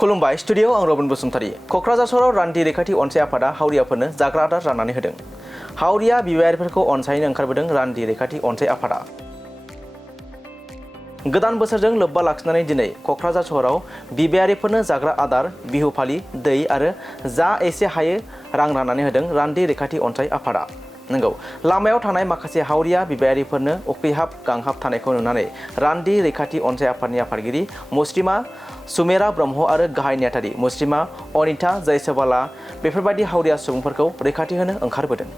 खुलुमबाय स्टुडिअ आं रबिन बसुमतारी कक्राझार सहराव रान्दि रैखाथि अनसाय आफादा हावरियाफोरनो जाग्रा आदार राननानै होदों। हावरिया बिबायारिफोरखौ अनसायनो ओंखारबोदों रान्दि रैखाथि अनसाय आफादा। गोदान बोसोरजों लोब्बा लाखिनानै दिनै कक्राझार सहराव बिबायारिफोरनो जाग्रा आदार, बिहु फालि, दै आरो जा एसे हायो रां राननानै होदों रान्दि रैखाथि अनसाय आफादा। नंगौ, लामायाव थानाय माखासे हावरिया बिबायारिफोरनो उखैहाब गांहाब थानायखौ नुनानै रान्दि रैखाथि अनसाय आफादनि आफादगिरि मुस्रिमा सुमेरा ब्रह्म आरो गाहाय नेहाथारि मुस्रिमा अनिता जयसवाला बेफोरबायदि हावरिया सुबुंफोरखौ रैखाथि होनो ओंखारबोदों।